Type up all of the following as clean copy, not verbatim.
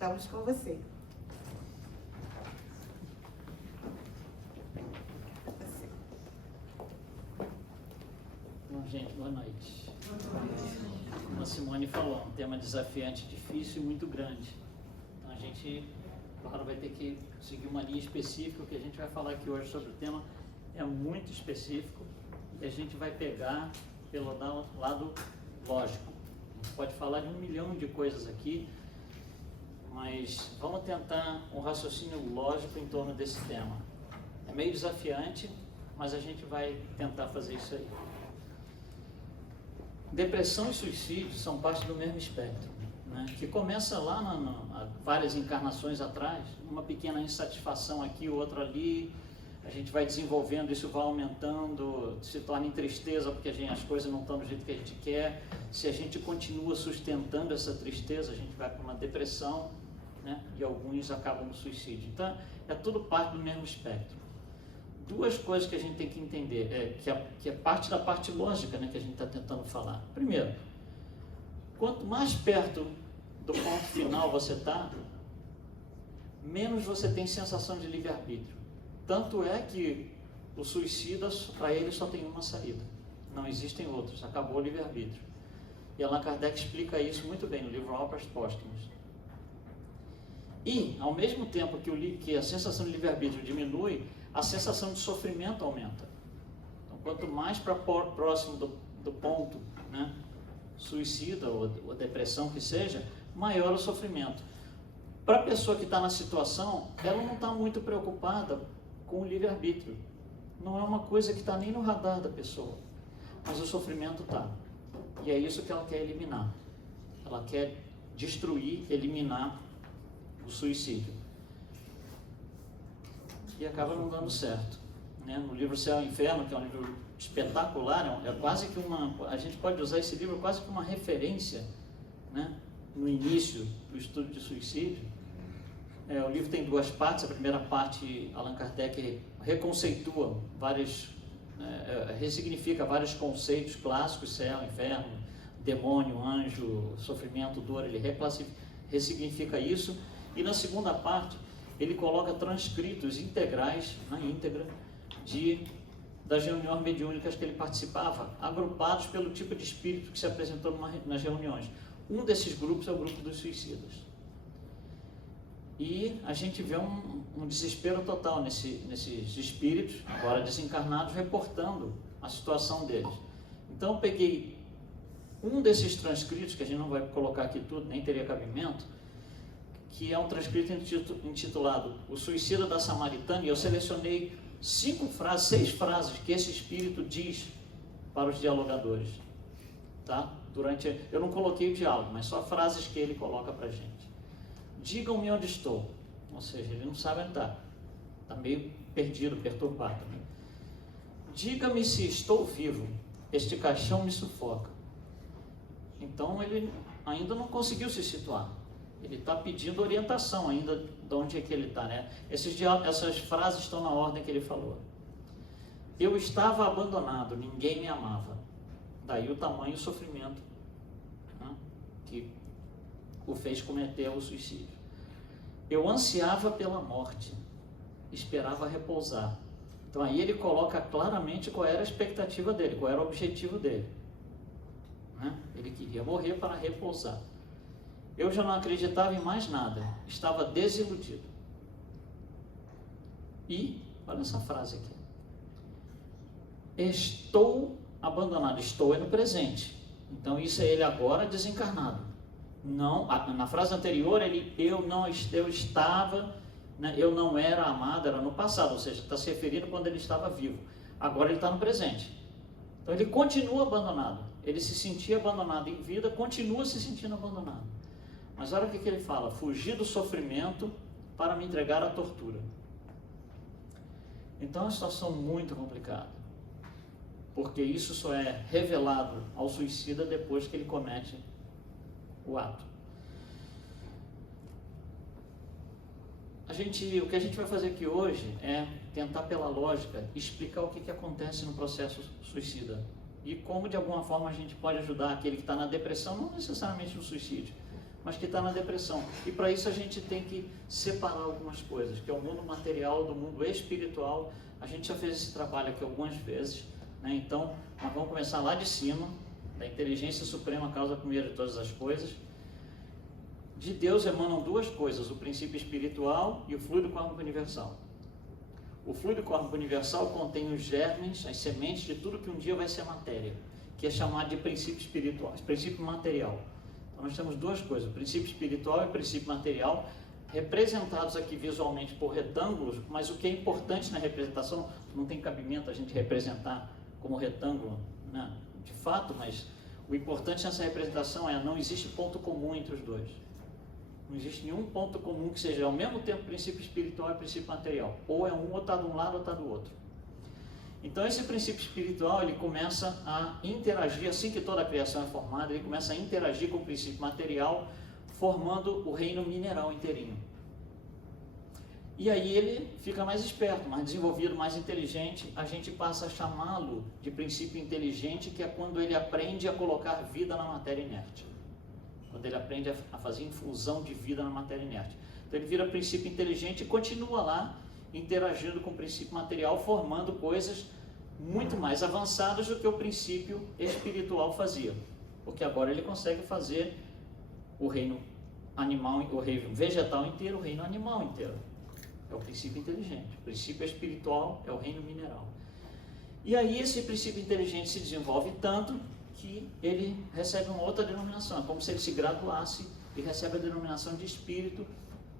Estamos com você. Bom, gente, boa noite. Como a Simone falou, um tema desafiante, difícil e muito grande. Então a gente, claro, vai ter que seguir uma linha específica. O que a gente vai falar aqui hoje sobre o tema é muito específico e a gente vai pegar pelo lado lógico. A gente pode falar de 1 milhão de coisas aqui, mas vamos tentar um raciocínio lógico em torno desse tema. É meio desafiante, mas a gente vai tentar fazer isso aí. Depressão e suicídio são parte do mesmo espectro, né? Que começa lá há várias encarnações atrás, uma pequena insatisfação aqui, outra ali, a gente vai desenvolvendo, isso vai aumentando, se torna em tristeza porque as coisas não estão do jeito que a gente quer. Se a gente continua sustentando essa tristeza, a gente vai para uma depressão, né? E alguns acabam no suicídio. Então, é tudo parte do mesmo espectro. Duas coisas que a gente tem que entender, que é parte da parte lógica, né, que a gente está tentando falar. Primeiro, quanto mais perto do ponto final você está, menos você tem sensação de livre-arbítrio. Tanto é que o suicida, para ele, só tem uma saída. Não existem outros. Acabou o livre-arbítrio. E Allan Kardec explica isso muito bem no livro Obras Póstumas. E, ao mesmo tempo que a sensação de livre-arbítrio diminui, a sensação de sofrimento aumenta. Então, quanto mais para próximo do ponto, né, suicida ou depressão que seja, maior o sofrimento. Para a pessoa que está na situação, ela não está muito preocupada com o livre-arbítrio. Não é uma coisa que está nem no radar da pessoa, mas o sofrimento está. E é isso que ela quer eliminar. Ela quer destruir, eliminar o suicídio. E acaba não dando certo, né? No livro Céu e Inferno, que é um livro espetacular, é quase que a gente pode usar esse livro quase que uma referência, né? No início do estudo de suicídio. O livro tem 2 partes. A primeira parte, Allan Kardec reconceitua ressignifica vários conceitos clássicos: céu, inferno, demônio, anjo, sofrimento, dor. Ele ressignifica isso. E na segunda parte, ele coloca transcritos integrais, na íntegra, das reuniões mediúnicas que ele participava, agrupados pelo tipo de espírito que se apresentou nas reuniões. Um desses grupos é o grupo dos suicidas. E a gente vê um desespero total nesses espíritos, agora desencarnados, reportando a situação deles. Então eu peguei um desses transcritos, que a gente não vai colocar aqui tudo, nem teria cabimento, que é um transcrito intitulado O Suicida da Samaritana, e eu selecionei 6 frases que esse espírito diz para os dialogadores, tá? Eu não coloquei o diálogo, mas só frases que ele coloca para a gente. Digam-me onde estou. Ou seja, ele não sabe onde está meio perdido, perturbado, né? Diga-me se estou vivo, este caixão me sufoca. Então ele ainda não conseguiu se situar. Ele está pedindo orientação ainda de onde é que ele está, né? Essas frases estão na ordem que ele falou. Eu estava abandonado, ninguém me amava. Daí o tamanho do sofrimento, né, que o fez cometer o suicídio. Eu ansiava pela morte, esperava repousar. Então aí ele coloca claramente qual era a expectativa dele, qual era o objetivo dele, né? Ele queria morrer para repousar. Eu já não acreditava em mais nada, estava desiludido. E, olha essa frase aqui. Estou abandonado. Estou é no presente. Então isso é ele agora desencarnado. Não, na frase anterior eu estava, né, eu não era amado, era no passado, ou seja, está se referindo quando ele estava vivo. Agora ele está no presente. Então ele continua abandonado. Ele se sentia abandonado em vida, continua se sentindo abandonado. Mas olha o que ele fala: fugir do sofrimento para me entregar à tortura. Então é uma situação muito complicada, porque isso só é revelado ao suicida depois que ele comete o ato. O que a gente vai fazer aqui hoje é tentar, pela lógica, explicar o que acontece no processo suicida e como de alguma forma a gente pode ajudar aquele que está na depressão, não necessariamente no suicídio, mas que está na depressão. E para isso a gente tem que separar algumas coisas, que é o mundo material do mundo espiritual. A gente já fez esse trabalho aqui algumas vezes, né? Então, nós vamos começar lá de cima, da inteligência suprema, causa primeira de todas as coisas. De Deus emanam duas coisas, o princípio espiritual e o fluido cósmico universal. O fluido cósmico universal contém os germes, as sementes de tudo que um dia vai ser matéria, que é chamado de princípio espiritual, princípio material. Então nós temos duas coisas, o princípio espiritual e o princípio material, representados aqui visualmente por retângulos, mas o que é importante na representação, não tem cabimento a gente representar como retângulo, né, de fato, mas o importante nessa representação é não existe ponto comum entre os dois. Não existe nenhum ponto comum que seja ao mesmo tempo princípio espiritual e princípio material. Ou é um, ou está de um lado, ou está do outro. Então esse princípio espiritual, ele começa a interagir, assim que toda a criação é formada, ele começa a interagir com o princípio material, formando o reino mineral inteirinho. E aí ele fica mais esperto, mais desenvolvido, mais inteligente, a gente passa a chamá-lo de princípio inteligente, que é quando ele aprende a colocar vida na matéria inerte. Quando ele aprende a fazer infusão de vida na matéria inerte. Então ele vira princípio inteligente e continua lá interagindo com o princípio material, formando coisas muito mais avançadas do que o princípio espiritual fazia. Porque agora ele consegue fazer o reino animal, o reino vegetal inteiro, o reino animal inteiro. É o princípio inteligente. O princípio espiritual é o reino mineral. E aí esse princípio inteligente se desenvolve tanto que ele recebe uma outra denominação. É como se ele se graduasse e recebe a denominação de espírito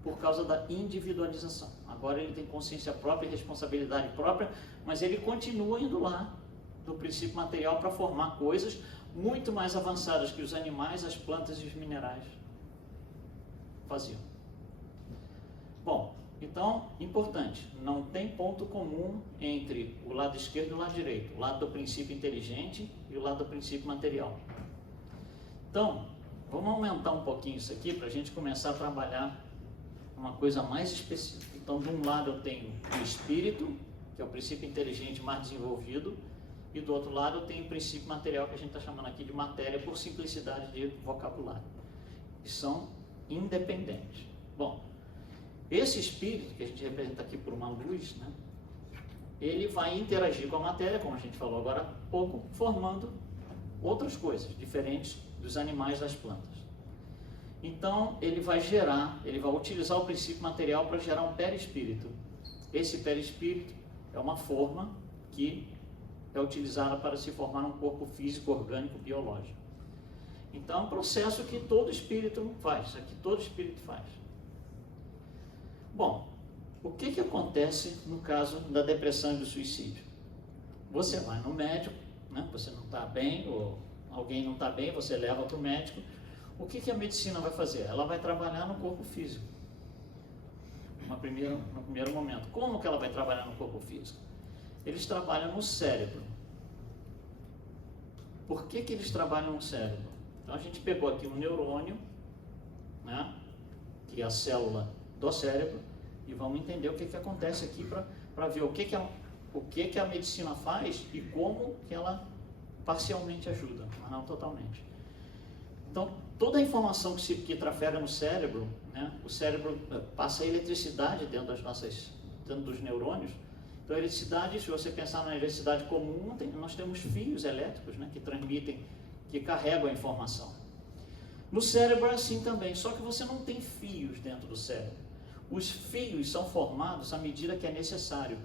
por causa da individualização. Agora ele tem consciência própria e responsabilidade própria, mas ele continua indo lá do princípio material para formar coisas muito mais avançadas que os animais, as plantas e os minerais faziam. Bom, então, importante, não tem ponto comum entre o lado esquerdo e o lado direito, o lado do princípio inteligente e o lado do princípio material. Então, vamos aumentar um pouquinho isso aqui para a gente começar a trabalhar uma coisa mais específica. Então, de um lado eu tenho o espírito, que é o princípio inteligente mais desenvolvido, e do outro lado eu tenho o princípio material, que a gente está chamando aqui de matéria, por simplicidade de vocabulário. E são independentes. Bom, esse espírito, que a gente representa aqui por uma luz, né, ele vai interagir com a matéria, como a gente falou agora há pouco, formando outras coisas, diferentes dos animais e das plantas. Então, ele vai utilizar o princípio material para gerar um perispírito. Esse perispírito é uma forma que é utilizada para se formar um corpo físico, orgânico, biológico. Então, é um processo que todo espírito faz, isso aqui todo espírito faz. Bom, o que acontece no caso da depressão e do suicídio? Você vai no médico, né? Você não está bem, ou alguém não está bem, você leva para o médico. O que a medicina vai fazer? Ela vai trabalhar no corpo físico. No primeiro momento. Como que ela vai trabalhar no corpo físico? Eles trabalham no cérebro. Por que eles trabalham no cérebro? Então a gente pegou aqui um neurônio, né? Que é a célula do cérebro, e vamos entender o que acontece aqui para ver o que a medicina faz e como que ela parcialmente ajuda, mas não totalmente. Então, toda a informação que trafega no cérebro, né, o cérebro passa eletricidade dentro dos neurônios. Então, a eletricidade, se você pensar na eletricidade comum, nós temos fios elétricos, né, que transmitem, que carregam a informação. No cérebro é assim também, só que você não tem fios dentro do cérebro. Os fios são formados à medida que é necessário,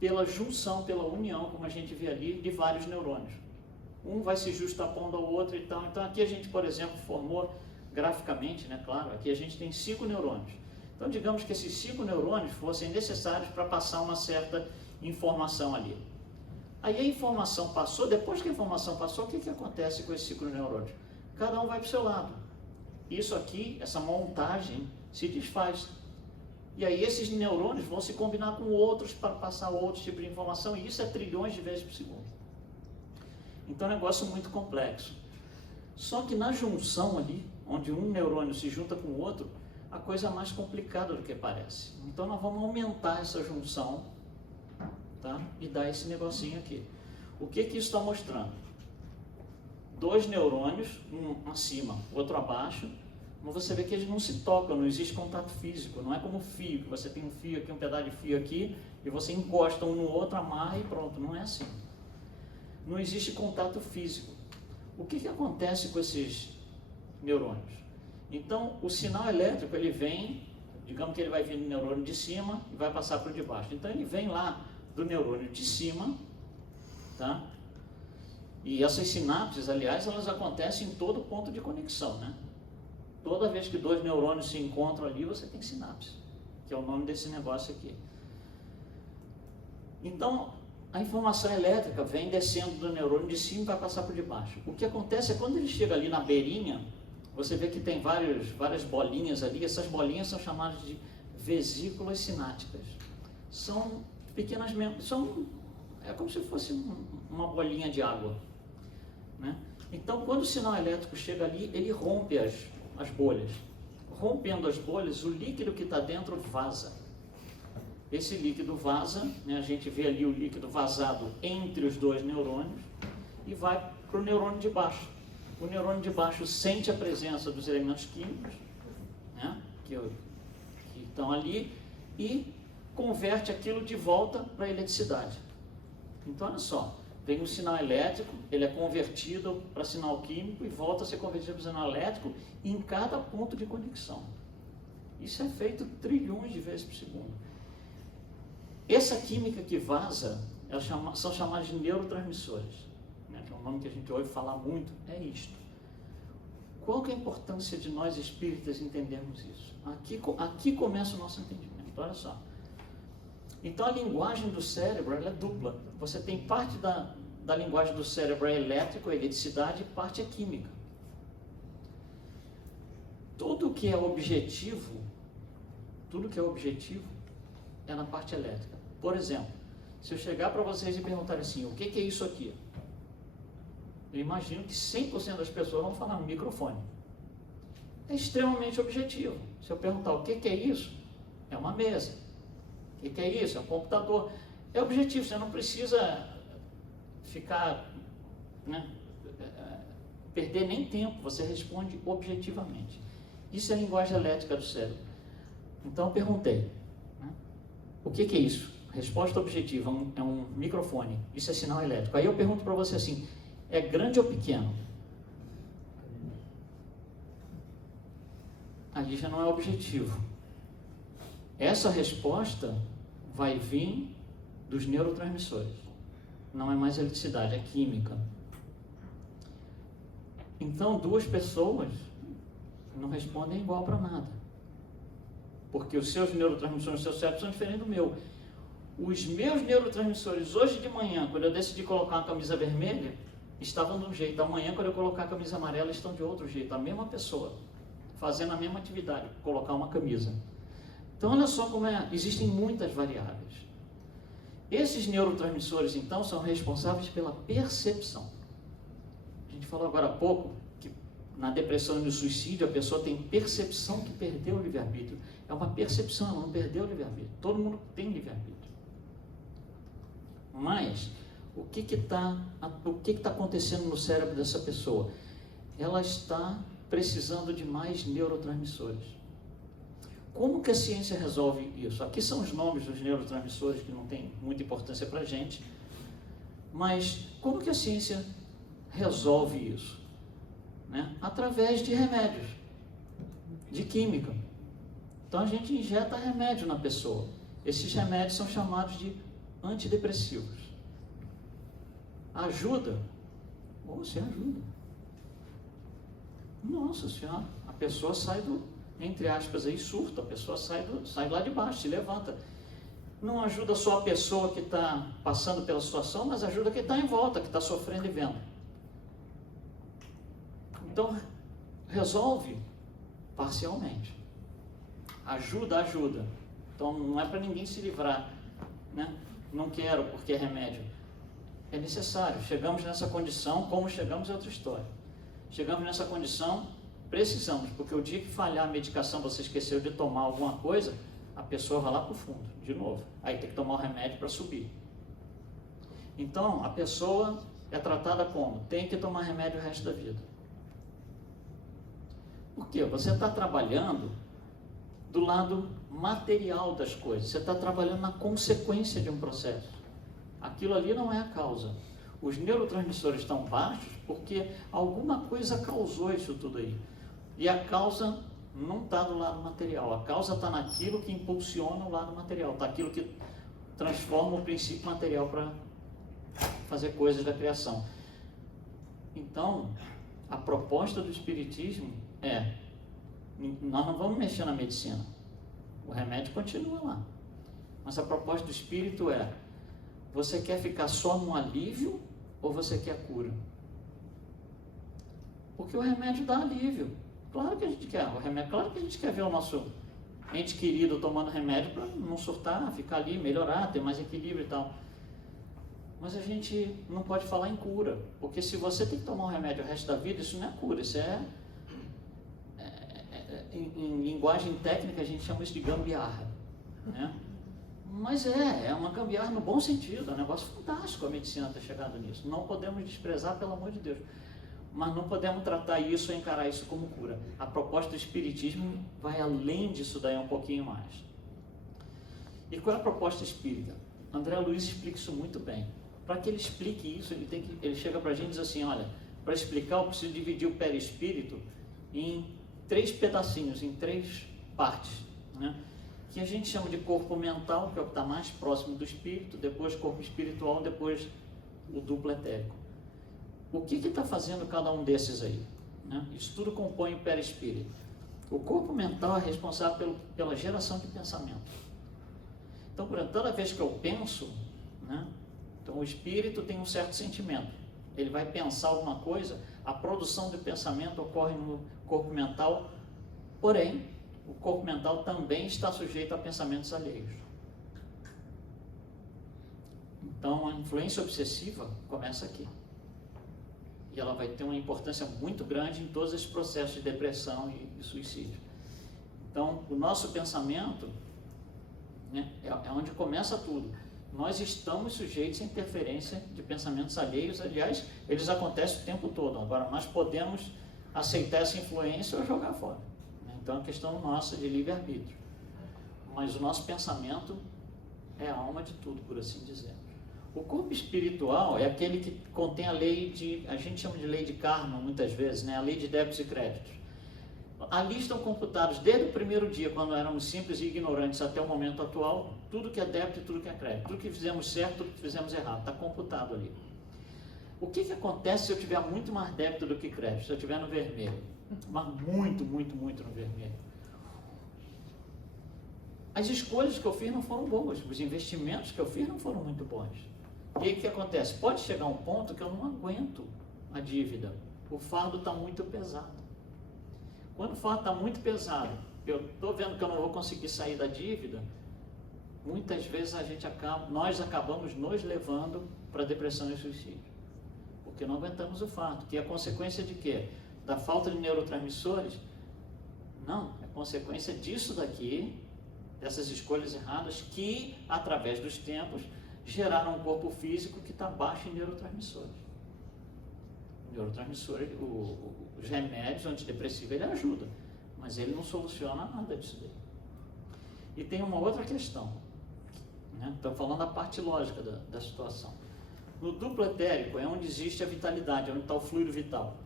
pela junção, pela união, como a gente vê ali, de vários neurônios. Um vai se justapondo ao outro e tal. Então aqui a gente, por exemplo, formou graficamente, né, claro, aqui a gente tem 5 neurônios. Então digamos que esses 5 neurônios fossem necessários para passar uma certa informação ali. Aí a informação passou, depois que a informação passou, o que acontece com esses 5 neurônios? Cada um vai para o seu lado. Isso aqui, essa montagem, se desfaz. E aí esses neurônios vão se combinar com outros para passar outro tipo de informação, e isso é trilhões de vezes por segundo. Então é um negócio muito complexo. Só que na junção ali, onde um neurônio se junta com o outro, a coisa é mais complicada do que parece. Então nós vamos aumentar essa junção, tá? E dar esse negocinho aqui. O que isso está mostrando? 2 neurônios, um acima, outro abaixo, mas você vê que eles não se tocam, não existe contato físico, não é como fio, que você tem um fio aqui, um pedaço de fio aqui, e você encosta um no outro, amarra e pronto, não é assim. Não existe contato físico. O que acontece com esses neurônios? Então, o sinal elétrico, ele vem, digamos que ele vai vir do neurônio de cima e vai passar para o de baixo. Então, ele vem lá do neurônio de cima, tá? E essas sinapses, aliás, elas acontecem em todo ponto de conexão, né? Toda vez que dois neurônios se encontram ali, você tem sinapse, que é o nome desse negócio aqui. Então, a informação elétrica vem descendo do neurônio de cima e vai passar por de baixo. O que acontece é quando ele chega ali na beirinha, você vê que tem várias bolinhas ali. Essas bolinhas são chamadas de vesículas sinápticas. São pequenas, é como se fosse uma bolinha de água, né? Então, quando o sinal elétrico chega ali, ele rompe as bolhas. Rompendo as bolhas, o líquido que está dentro vaza. Esse líquido vaza, né, a gente vê ali o líquido vazado entre os dois neurônios e vai para o neurônio de baixo. O neurônio de baixo sente a presença dos elementos químicos, né, que estão ali, e converte aquilo de volta para a eletricidade. Então, olha só, vem um sinal elétrico, ele é convertido para sinal químico e volta a ser convertido para sinal elétrico em cada ponto de conexão. Isso é feito trilhões de vezes por segundo. Essa química que vaza, são chamadas de neurotransmissores, né, que é um nome que a gente ouve falar muito, é isto. Qual que é a importância de nós espíritas entendermos isso? Aqui começa o nosso entendimento, olha só. Então, a linguagem do cérebro, ela é dupla. Você tem parte da linguagem do cérebro é elétrico, é eletricidade, e parte é química. Tudo que é objetivo é na parte elétrica. Por exemplo, se eu chegar para vocês e perguntar assim, o que é isso aqui? Eu imagino que 100% das pessoas vão falar no microfone. É extremamente objetivo. Se eu perguntar o que é isso, é uma mesa. O que é isso? É um computador. É objetivo, você não precisa ficar, né, perder nem tempo, você responde objetivamente. Isso é a linguagem elétrica do cérebro. Então eu perguntei, né, o que é isso? Resposta objetiva, é um microfone, isso é sinal elétrico. Aí eu pergunto para você assim, é grande ou pequeno? Ali já não é objetivo. Essa resposta vai vir dos neurotransmissores. Não é mais eletricidade, é química. Então, duas pessoas não respondem igual para nada. Porque os seus neurotransmissores, o seu cérebro são diferentes do meu. Os meus neurotransmissores, hoje de manhã, quando eu decidi colocar uma camisa vermelha, estavam de um jeito. Amanhã, quando eu colocar a camisa amarela, estão de outro jeito. A mesma pessoa, fazendo a mesma atividade, colocar uma camisa. Então, olha só como existem muitas variáveis. Esses neurotransmissores, então, são responsáveis pela percepção. A gente falou agora há pouco que na depressão e no suicídio a pessoa tem percepção que perdeu o livre-arbítrio. É uma percepção, ela não perdeu o livre-arbítrio. Todo mundo tem livre-arbítrio. Mas, o que está acontecendo no cérebro dessa pessoa? Ela está precisando de mais neurotransmissores. Como que a ciência resolve isso? Aqui são os nomes dos neurotransmissores, que não tem muita importância para a gente, mas como que a ciência resolve isso? Né? Através de remédios, de química. Então a gente injeta remédio na pessoa. Esses remédios são chamados de antidepressivos. Ajuda? Você ajuda. Nossa Senhora, a pessoa sai entre aspas aí, surta, a pessoa sai lá de baixo, se levanta. Não ajuda só a pessoa que está passando pela situação, mas ajuda quem está em volta, que está sofrendo e vendo. Então, resolve parcialmente. Ajuda. Então, não é para ninguém se livrar, né? Não quero porque é remédio. É necessário. Chegamos nessa condição, como chegamos é outra história. Chegamos nessa condição, precisamos, porque o dia que falhar a medicação, você esqueceu de tomar alguma coisa, a pessoa vai lá para o fundo, de novo. Aí tem que tomar o remédio para subir. Então, a pessoa é tratada como? Tem que tomar remédio o resto da vida. Por quê? Você está trabalhando do lado material das coisas, você está trabalhando na consequência de um processo. Aquilo ali não é a causa. Os neurotransmissores estão baixos porque alguma coisa causou isso tudo aí. E a causa não está do lado material, a causa está naquilo que impulsiona o lado material, está aquilo que transforma o princípio material para fazer coisas da criação. Então, a proposta do Espiritismo é: nós não vamos mexer na medicina, o remédio continua lá, mas a proposta do Espírito é: você quer ficar só no alívio ou você quer cura? Porque o remédio dá alívio, claro que a gente quer o remédio, claro que a gente quer ver o nosso ente querido tomando remédio para não surtar, ficar ali, melhorar, ter mais equilíbrio e tal. Mas a gente não pode falar em cura, porque se você tem que tomar um remédio o resto da vida, isso não é cura, isso em linguagem técnica a gente chama isso de gambiarra, né? Mas é uma gambiarra no bom sentido, é um negócio fantástico a medicina ter chegado nisso. Não podemos desprezar, pelo amor de Deus, mas não podemos tratar isso ou encarar isso como cura. A proposta do Espiritismo vai além disso daí um pouquinho mais. E qual é a proposta espírita? André Luiz explica isso muito bem. Para que ele explique isso, ele chega para a gente e diz assim: olha, para explicar eu preciso dividir o perispírito em 3 pedacinhos, em 3 partes, né? Que a gente chama de corpo mental, que é o que está mais próximo do espírito, depois corpo espiritual, depois o duplo etérico. O que está fazendo cada um desses aí, né? Isso tudo compõe o perispírito. O corpo mental é responsável pela geração de pensamento. Então, toda vez que eu penso, né? Então o espírito tem um certo sentimento, ele vai pensar alguma coisa, a produção de pensamento ocorre no corpo mental, porém, o corpo mental também está sujeito a pensamentos alheios. Então a influência obsessiva começa aqui. E ela vai ter uma importância muito grande em todos esses processos de depressão e suicídio. Então o nosso pensamento, né, é onde começa tudo. Nós estamos sujeitos à interferência de pensamentos alheios, aliás, eles acontecem o tempo todo. Agora, nós podemos aceitar essa influência ou jogar fora. Então, é uma questão nossa de livre-arbítrio. Mas o nosso pensamento é a alma de tudo, por assim dizer. O corpo espiritual é aquele que contém a lei a gente chama de lei de karma, muitas vezes, né? A lei de débitos e créditos. Ali estão computados, desde o primeiro dia, quando éramos simples e ignorantes, até o momento atual, tudo que é débito e tudo que é crédito. Tudo que fizemos certo, tudo que fizemos errado, está computado ali. O que acontece se eu tiver muito mais débito do que crédito? Se eu estiver no vermelho, mas muito no vermelho? As escolhas que eu fiz não foram boas, os investimentos que eu fiz não foram muito bons. E aí o que acontece? Pode chegar um ponto que eu não aguento a dívida, o fardo está muito pesado. Quando o fardo está muito pesado, eu estou vendo que eu não vou conseguir sair da dívida, muitas vezes nós acabamos nos levando para depressão e suicídio, porque não aguentamos o fardo, que é consequência de quê? Da falta de neurotransmissores? Não, é consequência disso daqui, dessas escolhas erradas que, através dos tempos, geraram um corpo físico que está baixo em neurotransmissores. Neurotransmissores, os remédios antidepressivos, ele ajuda, mas ele não soluciona nada disso daí. E tem uma outra questão, né? Estou falando da parte lógica da situação. No duplo etérico é onde existe a vitalidade, é onde está o fluido vital.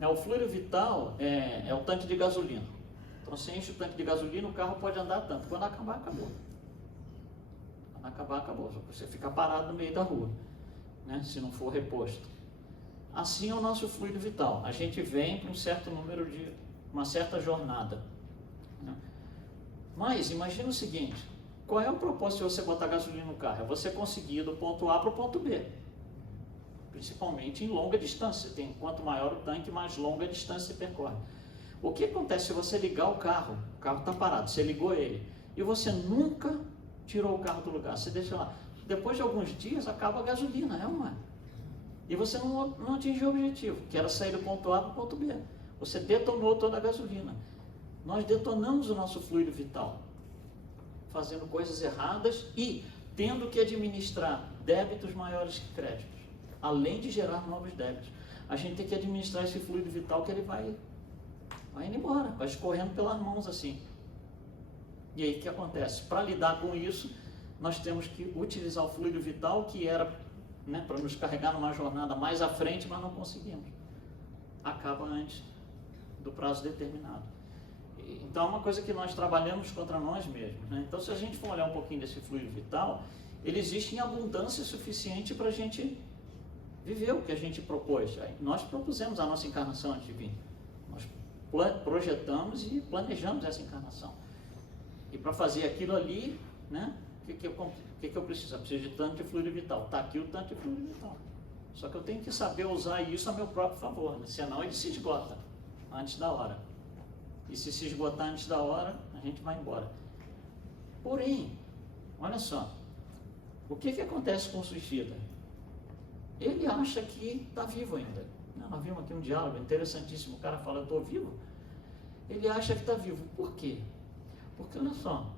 O fluido vital é o tanque de gasolina. Então você enche o tanque de gasolina, o carro pode andar tanto. Quando acabar, acabou. Quando acabar, acabou. Você fica parado no meio da rua, né? Se não for reposto. Assim é o nosso fluido vital. A gente vem para um certo número uma certa jornada, né? Mas imagina o seguinte: qual é o propósito de você botar gasolina no carro? É você conseguir ir do ponto A para o ponto B, principalmente em longa distância. Quanto maior o tanque, mais longa a distância você percorre. O que acontece se você ligar o carro está parado, você ligou ele, e você nunca tirou o carro do lugar, você deixa lá. Depois de alguns dias acaba a gasolina, e você não atingiu o objetivo, que era sair do ponto A para o ponto B. Você detonou toda a gasolina. Nós detonamos o nosso fluido vital, fazendo coisas erradas e tendo que administrar débitos maiores que créditos, além de gerar novos débitos. A gente tem que administrar esse fluido vital, que ele vai vai indo embora, vai escorrendo pelas mãos assim. E aí o que acontece? Para lidar com isso, nós temos que utilizar o fluido vital, que era, né, para nos carregar numa jornada mais à frente, mas não conseguimos. Acaba antes do prazo determinado. Então é uma coisa que nós trabalhamos contra nós mesmos, né? Então, se a gente for olhar um pouquinho desse fluido vital, ele existe em abundância suficiente para a gente viver o que a gente propôs. Aí, nós propusemos a nossa encarnação antes de vir. Nós projetamos e planejamos essa encarnação. E para fazer aquilo ali, né, o que eu preciso? Eu preciso de tanto de fluido vital. Está aqui o tanto de fluido vital. Só que eu tenho que saber usar isso a meu próprio favor, né? Senão ele se esgota antes da hora. E se esgotar antes da hora, a gente vai embora. Porém, olha só, o que acontece com o suicida? Ele acha que está vivo ainda. Nós vimos aqui um diálogo interessantíssimo, o cara fala, eu estou vivo. Ele acha que está vivo. Por quê? Porque, olha só,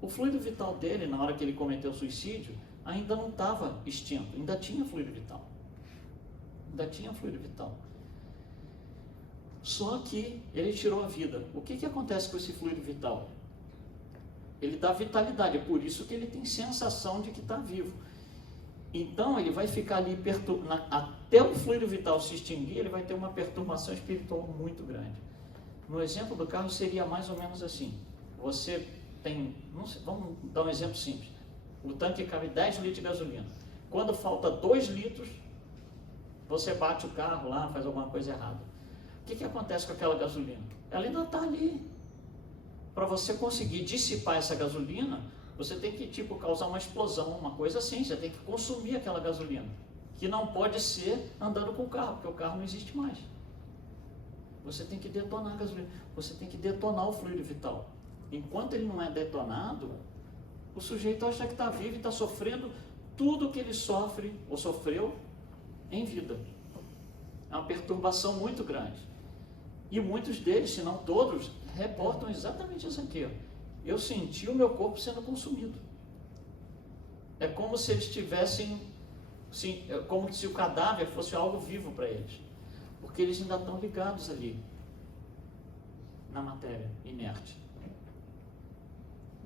o fluido vital dele, na hora que ele cometeu o suicídio, ainda não estava extinto, ainda tinha fluido vital. Ainda tinha fluido vital. Só que ele tirou a vida. O que acontece com esse fluido vital? Ele dá vitalidade, é por isso que ele tem sensação de que está vivo. Então ele vai ficar ali até o fluido vital se extinguir, ele vai ter uma perturbação espiritual muito grande. No exemplo do carro seria mais ou menos assim. Você tem, não sei, vamos dar um exemplo simples. O tanque cabe 10 litros de gasolina. Quando falta 2 litros, você bate o carro lá, faz alguma coisa errada. O que acontece com aquela gasolina? Ela ainda está ali. Para você conseguir dissipar essa gasolina, você tem que causar uma explosão, uma coisa assim. Você tem que consumir aquela gasolina, que não pode ser andando com o carro, porque o carro não existe mais. Você tem que detonar a gasolina, você tem que detonar o fluido vital. Enquanto ele não é detonado, o sujeito acha que está vivo e está sofrendo tudo que ele sofre ou sofreu em vida. É uma perturbação muito grande. E muitos deles, se não todos, reportam exatamente isso aqui. Eu senti o meu corpo sendo consumido. É como se eles tivessem, como se o cadáver fosse algo vivo para eles. Porque eles ainda estão ligados ali, na matéria inerte.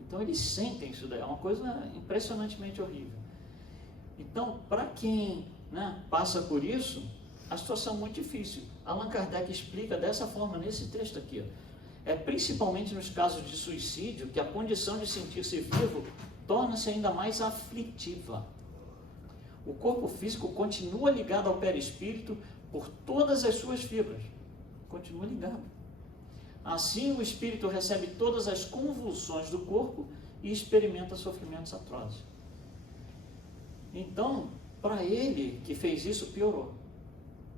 Então eles sentem isso daí, é uma coisa impressionantemente horrível. Então, para quem, né, passa por isso, a situação é muito difícil. Allan Kardec explica dessa forma nesse texto aqui. É principalmente nos casos de suicídio que a condição de sentir-se vivo torna-se ainda mais aflitiva. O corpo físico continua ligado ao perispírito por todas as suas fibras. Continua ligado. Assim, o espírito recebe todas as convulsões do corpo e experimenta sofrimentos atrozes. Então, para ele que fez isso, piorou.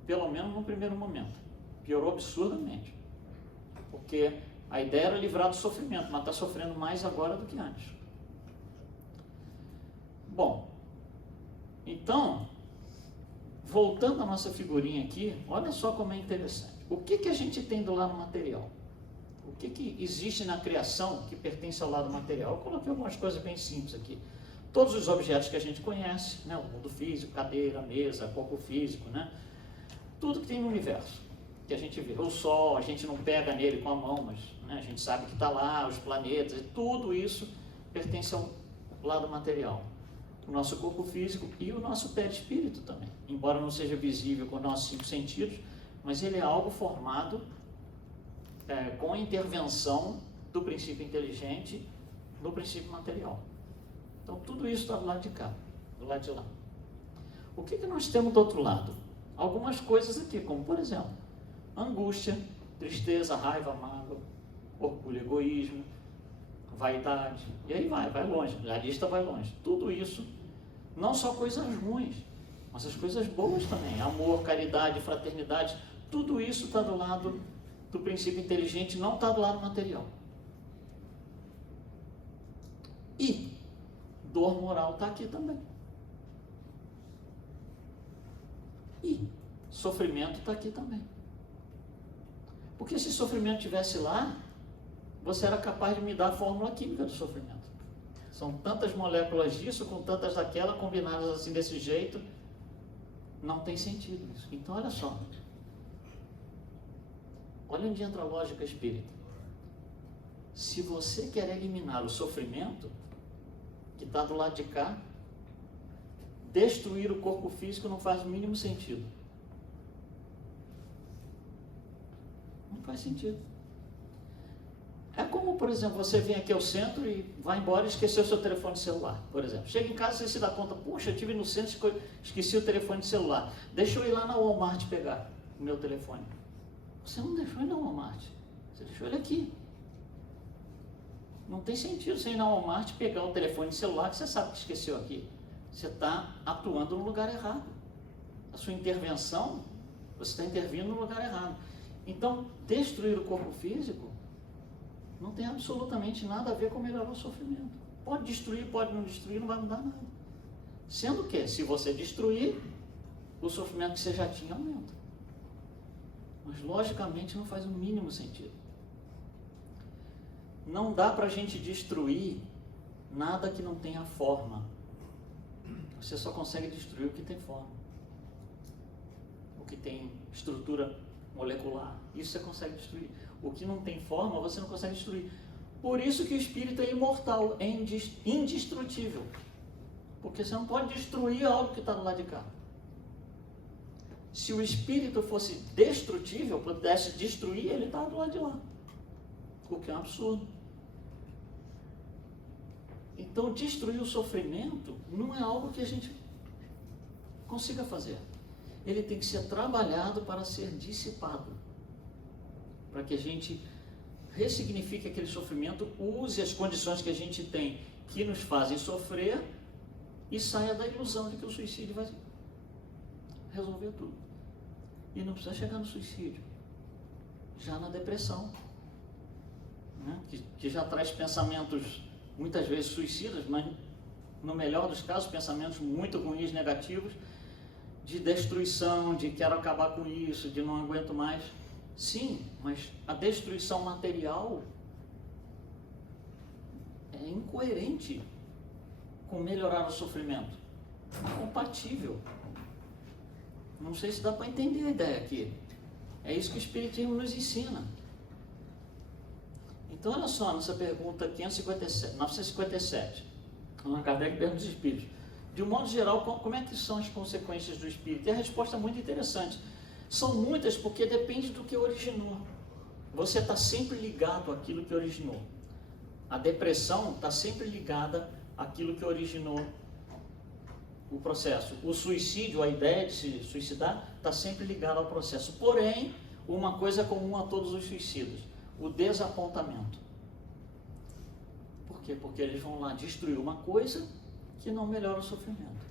Pelo menos no primeiro momento. Piorou absurdamente. Porque a ideia era livrar do sofrimento, mas está sofrendo mais agora do que antes. Bom, então, voltando à nossa figurinha aqui, olha só como é interessante. O que a gente tem do lado material? O que existe na criação que pertence ao lado material? Eu coloquei algumas coisas bem simples aqui. Todos os objetos que a gente conhece, né? O mundo físico, cadeira, mesa, corpo físico, né? Tudo que tem no universo, que a gente vê. O Sol, a gente não pega nele com a mão, mas, né, a gente sabe que está lá, os planetas, tudo isso pertence ao lado material. O nosso corpo físico e o nosso perispírito também. Embora não seja visível com os nossos 5 sentidos, mas ele é algo formado com a intervenção do princípio inteligente no princípio material. Então tudo isso está do lado de cá, do lado de lá. O que nós temos do outro lado? Algumas coisas aqui, como por exemplo, angústia, tristeza, raiva, mágoa, orgulho, egoísmo, vaidade, e aí vai longe, a lista vai longe. Tudo isso, não só coisas ruins, mas as coisas boas também, amor, caridade, fraternidade, tudo isso está do lado do princípio inteligente, não está do lado material. E dor moral está aqui também. E sofrimento está aqui também. Porque se sofrimento estivesse lá, você era capaz de me dar a fórmula química do sofrimento. São tantas moléculas disso, com tantas daquela, combinadas assim desse jeito, não tem sentido isso. Então olha só. olha onde entra a lógica espírita. Se você quer eliminar o sofrimento que está do lado de cá, destruir o corpo físico não faz o mínimo sentido. Não faz sentido. É como, por exemplo, você vem aqui ao centro e vai embora e esqueceu o seu telefone celular, por exemplo. Chega em casa e você se dá conta, puxa, eu estive no centro e esqueci o telefone celular. Deixa eu ir lá na Walmart pegar o meu telefone. Você não deixou ele na Walmart, você deixou ele aqui. Não tem sentido você ir na Walmart pegar o telefone celular que você sabe que esqueceu aqui. Você está atuando no lugar errado. A sua intervenção, você está intervindo no lugar errado. Então, destruir o corpo físico não tem absolutamente nada a ver com melhorar o sofrimento. Pode destruir, pode não destruir, não vai mudar nada. Sendo que, se você destruir, o sofrimento que você já tinha aumenta. Mas, logicamente, não faz o mínimo sentido. Não dá para a gente destruir nada que não tenha forma. Você só consegue destruir o que tem forma. O que tem estrutura molecular. Isso você consegue destruir. O que não tem forma, você não consegue destruir. Por isso que o espírito é imortal, é indestrutível. Porque você não pode destruir algo que está do lado de cá. Se o espírito fosse destrutível, pudesse destruir, ele está do lado de lá. O que é um absurdo. Então, destruir o sofrimento não é algo que a gente consiga fazer. Ele tem que ser trabalhado para ser dissipado. Para que a gente ressignifique aquele sofrimento, use as condições que a gente tem que nos fazem sofrer e saia da ilusão de que o suicídio vai resolver tudo. E não precisa chegar no suicídio, já na depressão, né? que já traz pensamentos muitas vezes suicidas, mas no melhor dos casos, pensamentos muito ruins, negativos, de destruição, de quero acabar com isso, de não aguento mais. Sim, mas a destruição material é incoerente com melhorar o sofrimento. É compatível. Não sei se dá para entender a ideia aqui. É isso que o Espiritismo nos ensina. Então, olha só, nessa pergunta 957, Allan Kardec pergunta dos espíritos. De um modo geral, como é que são as consequências do espírito? E a resposta é muito interessante. São muitas porque depende do que originou. Você está sempre ligado àquilo que originou. A depressão está sempre ligada àquilo que originou o processo. O suicídio, a ideia de se suicidar, está sempre ligada ao processo. Porém, uma coisa é comum a todos os suicidas: o desapontamento. Por quê? Porque eles vão lá destruir uma coisa que não melhora o sofrimento.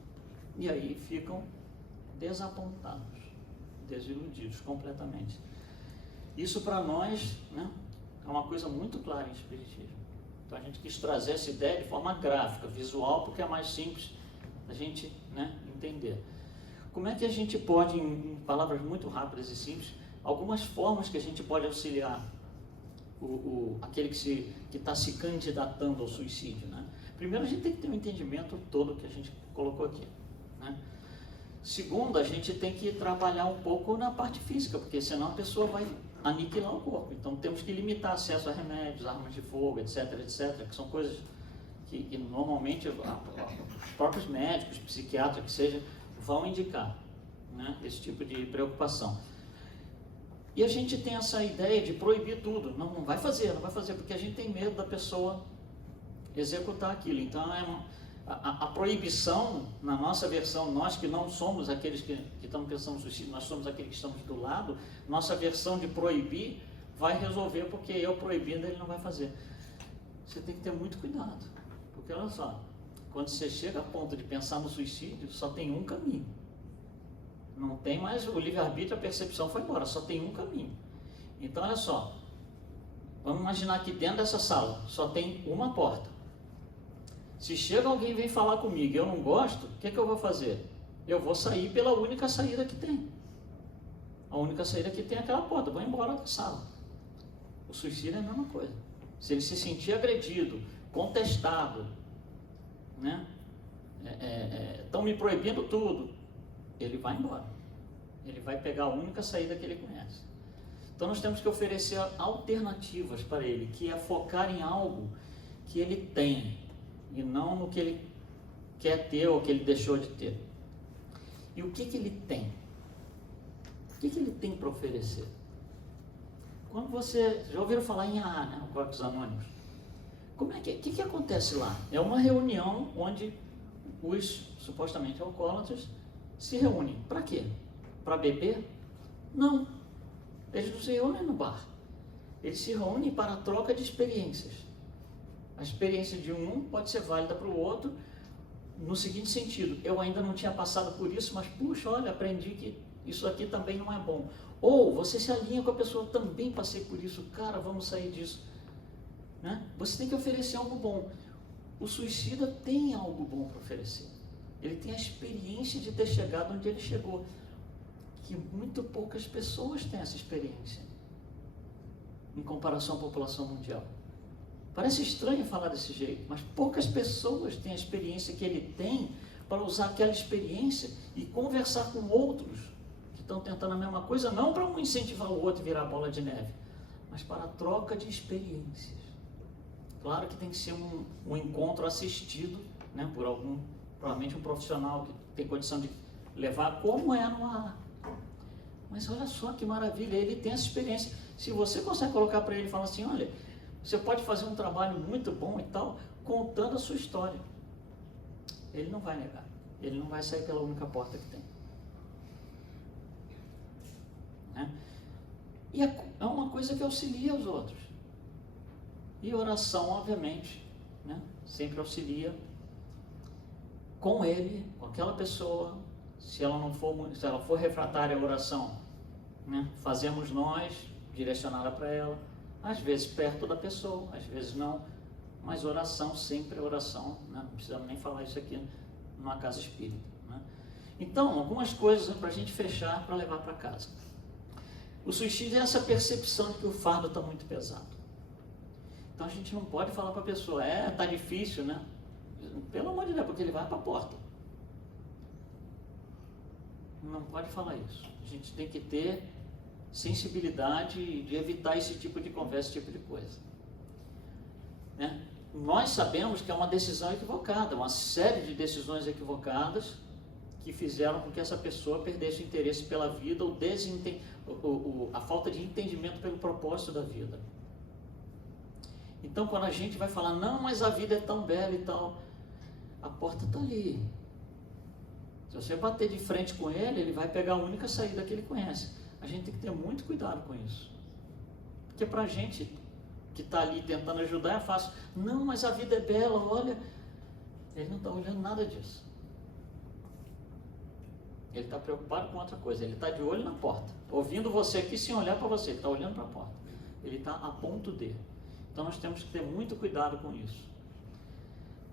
E aí ficam desapontados, desiludidos completamente. Isso para nós, né, é uma coisa muito clara em Espiritismo. Então a gente quis trazer essa ideia de forma gráfica, visual, porque é mais simples a gente, né, entender. Como é que a gente pode, em palavras muito rápidas e simples, algumas formas que a gente pode auxiliar aquele que está se candidatando ao suicídio, né? Primeiro, a gente tem que ter um entendimento todo que a gente colocou aqui, né? Segundo, a gente tem que trabalhar um pouco na parte física, porque senão a pessoa vai aniquilar o corpo. Então temos que limitar acesso a remédios, armas de fogo, etc, etc, que são coisas que normalmente os próprios médicos, psiquiatras, que seja, vão indicar, né, esse tipo de preocupação. E a gente tem essa ideia de proibir tudo. Não vai fazer, porque a gente tem medo da pessoa executar aquilo. Então, a proibição, na nossa versão, nós que não somos aqueles que estamos pensando no suicídio, nós somos aqueles que estamos do lado, nossa versão de proibir vai resolver, porque eu proibindo, ele não vai fazer. Você tem que ter muito cuidado, porque olha só, quando você chega a ponto de pensar no suicídio, só tem um caminho. Não tem mais o livre-arbítrio, a percepção foi embora, só tem um caminho. Então, olha só, vamos imaginar que dentro dessa sala só tem uma porta. Se chega alguém e vem falar comigo e eu não gosto, o que eu vou fazer? Eu vou sair pela única saída que tem. A única saída que tem é aquela porta, eu vou embora da sala. O suicídio é a mesma coisa. Se ele se sentir agredido, contestado, né? Estão me proibindo tudo, ele vai embora. Ele vai pegar a única saída que ele conhece. Então nós temos que oferecer alternativas para ele, que é focar em algo que ele tem e não no que ele quer ter ou que ele deixou de ter. E o que ele tem? O que ele tem para oferecer? Quando você já ouviram falar em AA, né, Alcoólicos Anônimos? O que acontece lá? É uma reunião onde os supostamente alcoólatras se reúnem. Para quê? Para beber? Não. Eles não se reúnem no bar. Eles se reúnem para a troca de experiências. A experiência de um pode ser válida para o outro no seguinte sentido: eu ainda não tinha passado por isso, mas puxa, olha, aprendi que isso aqui também não é bom. Ou você se alinha com a pessoa, também passei por isso, cara, vamos sair disso. Né? Você tem que oferecer algo bom. O suicida tem algo bom para oferecer. Ele tem a experiência de ter chegado onde ele chegou, que muito poucas pessoas têm essa experiência em comparação à população mundial. Parece estranho falar desse jeito, mas poucas pessoas têm a experiência que ele tem para usar aquela experiência e conversar com outros que estão tentando a mesma coisa, não para um incentivar o outro e virar bola de neve, mas para a troca de experiências. Claro que tem que ser um encontro assistido, né, por provavelmente um profissional que tem condição de levar, como é no AA. Mas olha só que maravilha, ele tem essa experiência. Se você consegue colocar para ele e falar assim, olha, você pode fazer um trabalho muito bom e tal, contando a sua história. Ele não vai negar. Ele não vai sair pela única porta que tem. Né? E é uma coisa que auxilia os outros. E oração, obviamente, né? Sempre auxilia com ele, com aquela pessoa. Se ela for refratária à oração, né? Fazemos nós, direcionada para ela. Às vezes perto da pessoa, às vezes não, mas oração, sempre oração, né? Não precisamos nem falar isso aqui numa casa espírita. Né? Então, algumas coisas para a gente fechar, para levar para casa. O suicídio é essa percepção de que o fardo está muito pesado. Então a gente não pode falar para a pessoa, está difícil, né? Pelo amor de Deus, porque ele vai para a porta. Não pode falar isso. A gente tem que ter sensibilidade de evitar esse tipo de conversa, esse tipo de coisa. Né? Nós sabemos que é uma decisão equivocada, uma série de decisões equivocadas que fizeram com que essa pessoa perdesse o interesse pela vida ou a falta de entendimento pelo propósito da vida. Então, quando a gente vai falar, não, mas a vida é tão bela e tal, a porta está ali. Se você bater de frente com ele, ele vai pegar a única saída que ele conhece. A gente tem que ter muito cuidado com isso. Porque para a gente que está ali tentando ajudar é fácil. Não, mas a vida é bela, olha. Ele não está olhando nada disso. Ele está preocupado com outra coisa. Ele está de olho na porta. Ouvindo você aqui sem olhar para você. Ele está olhando para a porta. Ele está a ponto de. Então nós temos que ter muito cuidado com isso.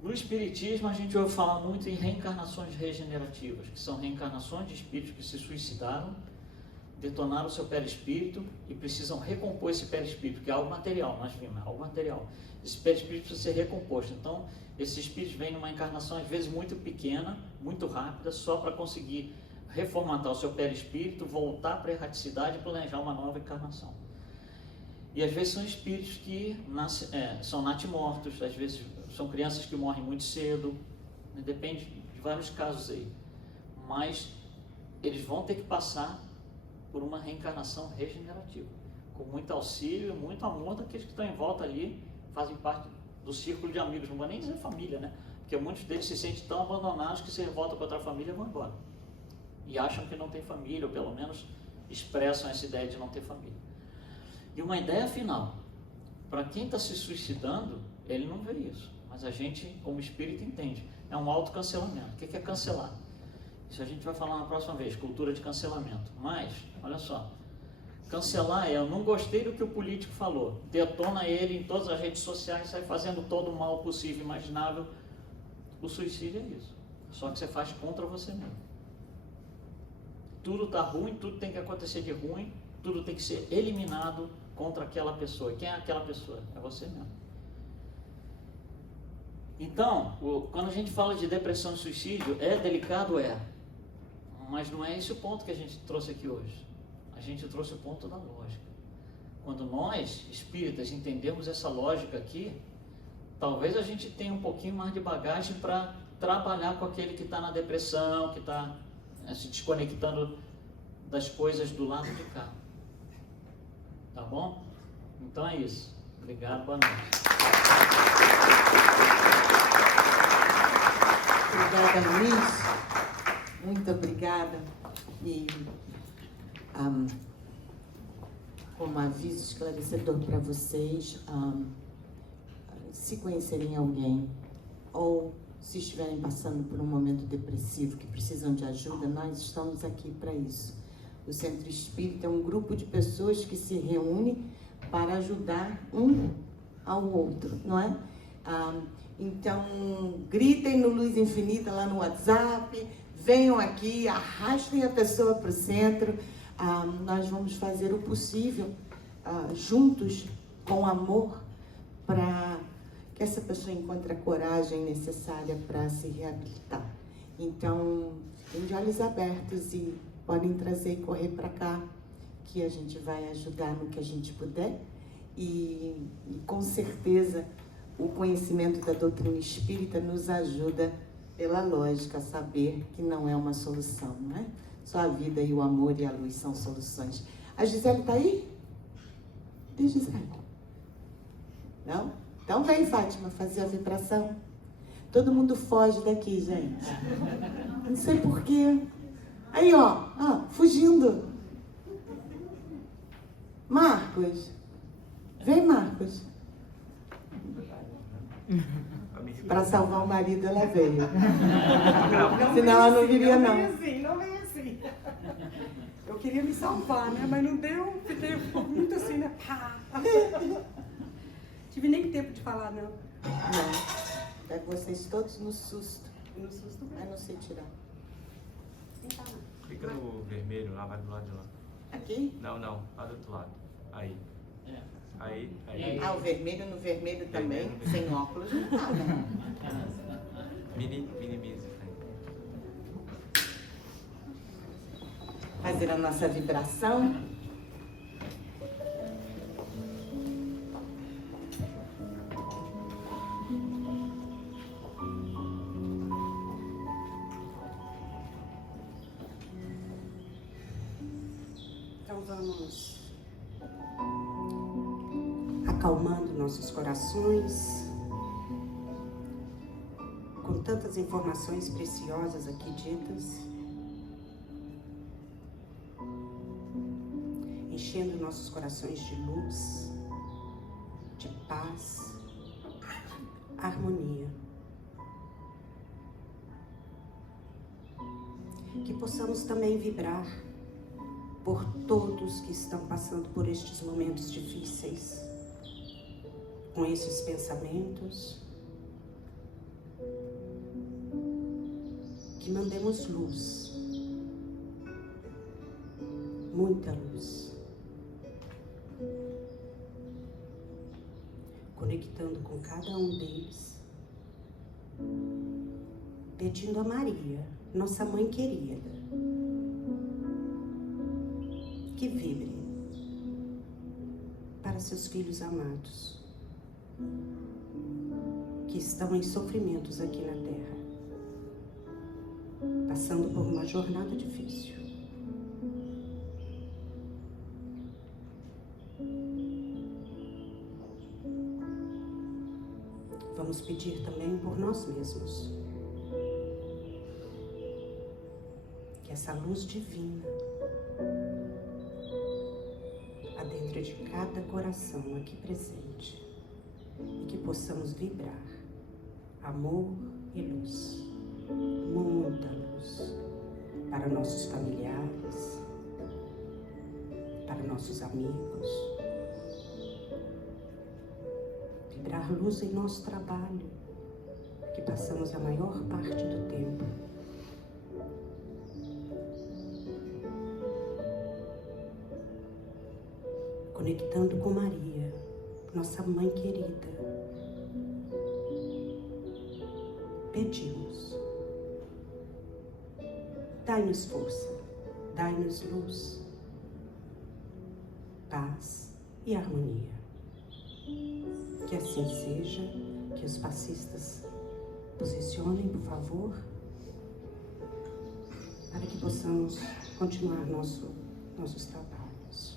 No Espiritismo a gente ouve falar muito em reencarnações regenerativas, que são reencarnações de espíritos que se suicidaram, detonaram o seu perispírito e precisam recompor esse perispírito, que é algo material, nós vimos, é algo material. Esse perispírito precisa ser recomposto. Então, esses espíritos vêm numa encarnação, às vezes, muito pequena, muito rápida, só para conseguir reformatar o seu perispírito, voltar para a erraticidade e planejar uma nova encarnação. E às vezes são espíritos que são natimortos, às vezes são crianças que morrem muito cedo, depende de vários casos aí. Mas eles vão ter que passar por uma reencarnação regenerativa, com muito auxílio, muito amor daqueles que estão em volta ali, fazem parte do círculo de amigos, não vou nem dizer família, né? Porque muitos deles se sentem tão abandonados que se revoltam contra a família e vão embora. E acham que não tem família, ou pelo menos expressam essa ideia de não ter família. E uma ideia final, para quem está se suicidando, ele não vê isso, mas a gente, como espírito, entende. É um autocancelamento. O que é cancelar? Isso a gente vai falar na próxima vez, cultura de cancelamento. Mas, olha só, cancelar é, eu não gostei do que o político falou, detona ele em todas as redes sociais, sai fazendo todo o mal possível e imaginável. O suicídio é isso, só que você faz contra você mesmo. Tudo está ruim, tudo tem que acontecer de ruim, tudo tem que ser eliminado contra aquela pessoa. Quem é aquela pessoa? É você mesmo. Então, quando a gente fala de depressão e suicídio, é delicado? Mas não é esse o ponto que a gente trouxe aqui hoje. A gente trouxe o ponto da lógica. quando nós, espíritas, entendemos essa lógica aqui, talvez a gente tenha um pouquinho mais de bagagem para trabalhar com aquele que está na depressão, que está se desconectando das coisas do lado de cá. Tá bom? Então é isso. Obrigado, boa noite. Obrigada, Luiz. Muito obrigada. E como aviso esclarecedor para vocês, se conhecerem alguém ou se estiverem passando por um momento depressivo que precisam de ajuda, nós estamos aqui para isso. O Centro Espírita é um grupo de pessoas que se reúne para ajudar um ao outro, não é? Então, gritem no Luz Infinita lá no WhatsApp, venham aqui, arrastem a pessoa para o centro. Nós vamos fazer o possível juntos, com amor, para que essa pessoa encontre a coragem necessária para se reabilitar. Então, fiquem de olhos abertos e podem trazer e correr para cá, que a gente vai ajudar no que a gente puder. E com certeza, o conhecimento da doutrina espírita nos ajuda, pela lógica, a saber que não é uma solução, não é? Só a vida e o amor e a luz são soluções. A Gisele está aí? Tem Gisele? Não? Então vem, Fátima, fazer a vibração. Todo mundo foge daqui, gente. Não sei porquê. Aí, ó, fugindo. Marcos. Vem, Marcos. Para salvar o marido, ela veio. Senão ela não viria, não. Não vem assim. Eu queria me salvar, né? Mas não deu. Fiquei muito assim, né? Tive nem tempo de falar, não. Não. Pego vocês todos no susto. No susto mesmo. Mas não sei tirar. Fica no vermelho lá, vai do lado de lá. Aqui? Não, lá do outro lado. Aí. É. Aí. O vermelho no vermelho também, Vermelho. sem óculos, não tá, né? Minimiza. Fazer a nossa vibração. Então vamos acalmando nossos corações, com tantas informações preciosas aqui ditas, enchendo nossos corações de luz, de paz, harmonia. Que possamos também vibrar por todos que estão passando por estes momentos difíceis, com esses pensamentos, que mandemos luz, muita luz, conectando com cada um deles, pedindo a Maria, nossa mãe querida, que vibre para seus filhos amados, que estão em sofrimentos aqui na Terra, passando por uma jornada difícil. Vamos pedir também por nós mesmos, que essa luz divina adentre de cada coração aqui presente e que possamos vibrar amor e luz, muita luz, para nossos familiares, para nossos amigos, vibrar luz em nosso trabalho, que passamos a maior parte do tempo conectando com Maria, nossa mãe querida. Pedimos, dai-nos força, dai-nos luz, paz e harmonia. Que assim seja, que os passistas posicionem, por favor, para que possamos continuar nossos trabalhos.